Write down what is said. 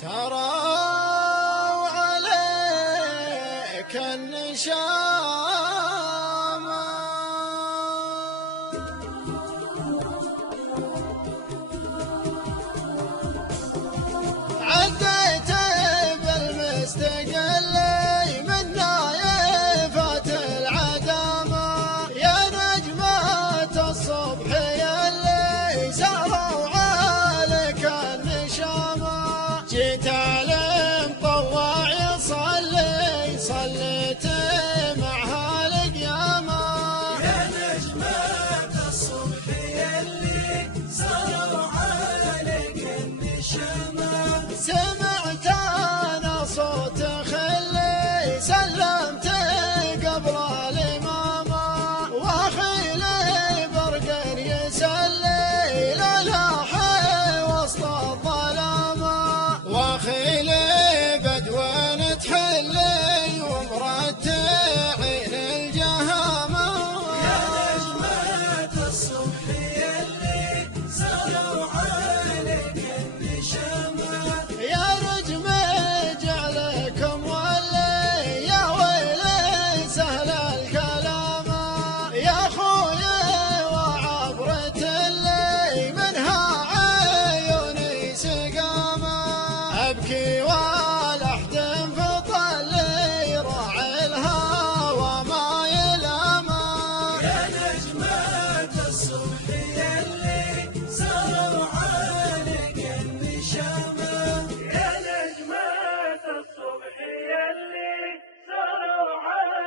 سروا عليك النشامة عديت بالمستقل من نايفات العدامة يا نجمة الصبح يلي سروا عليك النشامة جيت المطوع يصلي صليت معها القيامة يا نجمة الصبح يلي سروا عليك النشامة سمعت أنا صوت خلي سلمت قبل الإمامة وخيلي برق يسلي للاحي وسط الظلامة وخيلي بدوان تحلي ومرتعين الجهامة يا نجمة الصبح يلي سروا عليك النشامة يا نجم جعلكم ولي يا ويلي سهل الكلام يا خويا وعبرة اللي منها عيوني سقامة أبكي